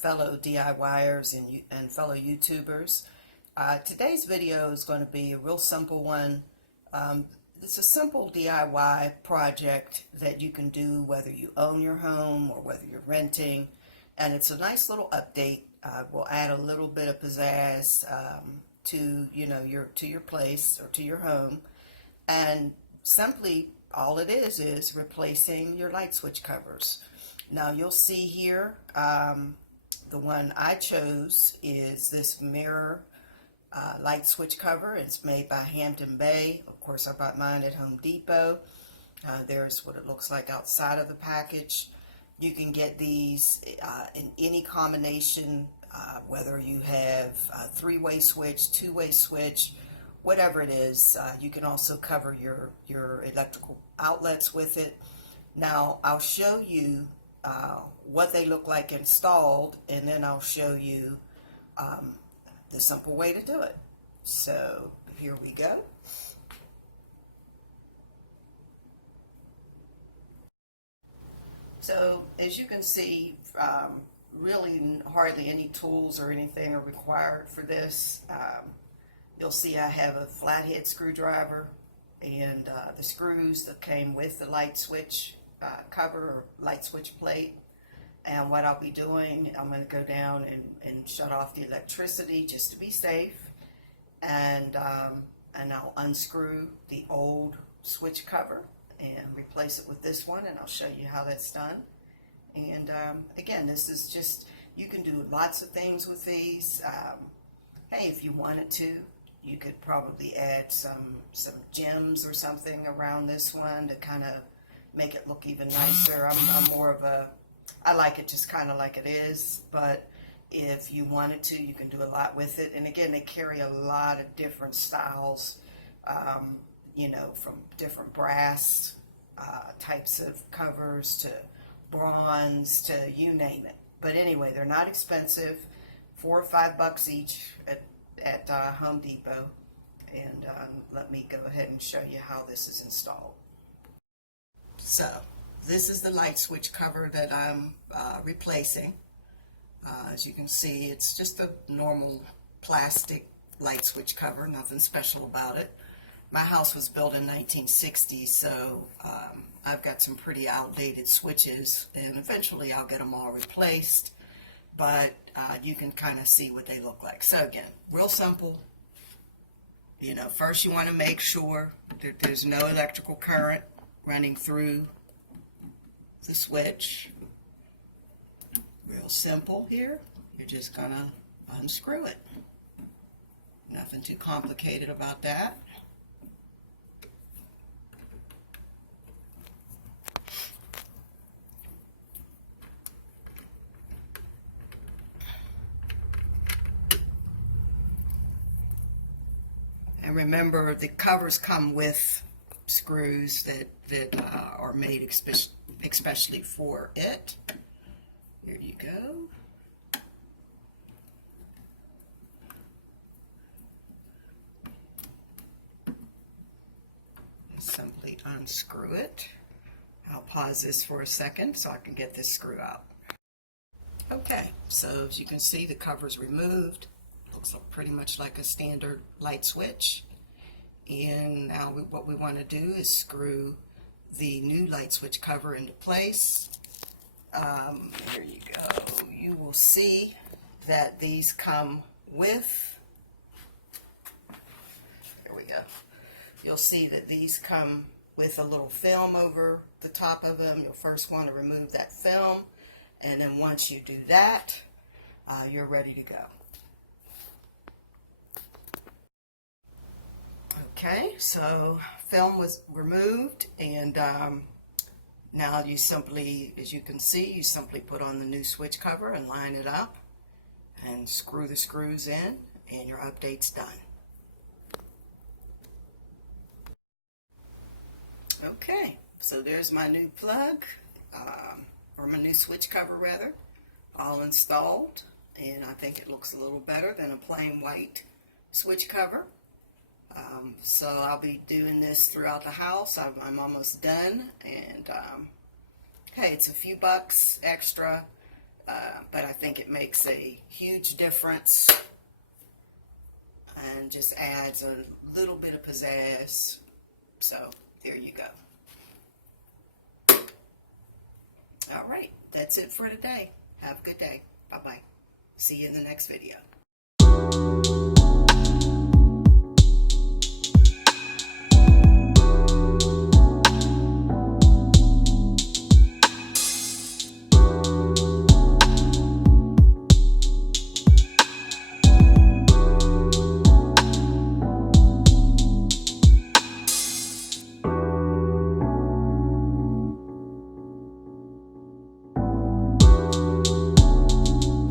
fellow DIYers and fellow YouTubers. Today's video is going to be a real simple one. It's a simple DIY project that you can do whether you own your home or whether you're renting, and it's a nice little update. We'll add a little bit of pizzazz to your place or to your home, and simply all it is replacing your light switch covers. Now you'll see here, the one I chose is this mirror light switch cover. It's made by Hampton Bay. Of course, I bought mine at Home Depot. There's what it looks like outside of the package. You can get these in any combination, whether you have a three-way switch, two-way switch, whatever it is. You can also cover your electrical outlets with it. Now I'll show you what they look like installed, and then I'll show you the simple way to do it. So here we go. So as you can see, really hardly any tools or anything are required for this. You'll see I have a flathead screwdriver and the screws that came with the light switch cover or light switch plate. And what I'll be doing, I'm going to go down and shut off the electricity just to be safe, and I'll unscrew the old switch cover and replace it with this one, and I'll show you how that's done. And again, this is just, you can do lots of things with these. Hey, if you wanted to, you could probably add some gems or something around this one to kind of make it look even nicer. I'm more of a, I like it just kind of like it is, but if you wanted to, you can do a lot with it. And again, they carry a lot of different styles, from different brass types of covers to bronze to you name it. But anyway, they're not expensive, $4 or $5 each at Home Depot. And let me go ahead and show you how this is installed. So this is the light switch cover that I'm replacing. As you can see, it's just a normal plastic light switch cover, nothing special about it. My house was built in 1960, so I've got some pretty outdated switches, and eventually I'll get them all replaced, but you can kind of see what they look like. So again, real simple. First you want to make sure that there's no electrical current running through the switch. Real simple here. You're just gonna unscrew it. Nothing too complicated about that. And remember, the covers come with screws that are made especially for it. Here you go. Simply unscrew it. I'll pause this for a second so I can get this screw out. Okay, so as you can see, the cover's removed. Looks pretty much like a standard light switch. And now what we want to do is screw the new light switch cover into place. Here you go. You will see that these come with, there we go. You'll see that these come with a little film over the top of them. You'll first want to remove that film, and then once you do that, you're ready to go. Okay, so film was removed, and now you simply, as you can see, you simply put on the new switch cover and line it up and screw the screws in, and your update's done. Okay, so there's my new plug, or my new switch cover rather, all installed, and I think it looks a little better than a plain white switch cover. So I'll be doing this throughout the house. I'm almost done, and hey, it's a few bucks extra but I think it makes a huge difference and just adds a little bit of pizzazz. So there you go. All right, that's it for today. Have a good day. Bye-bye. See you in the next video.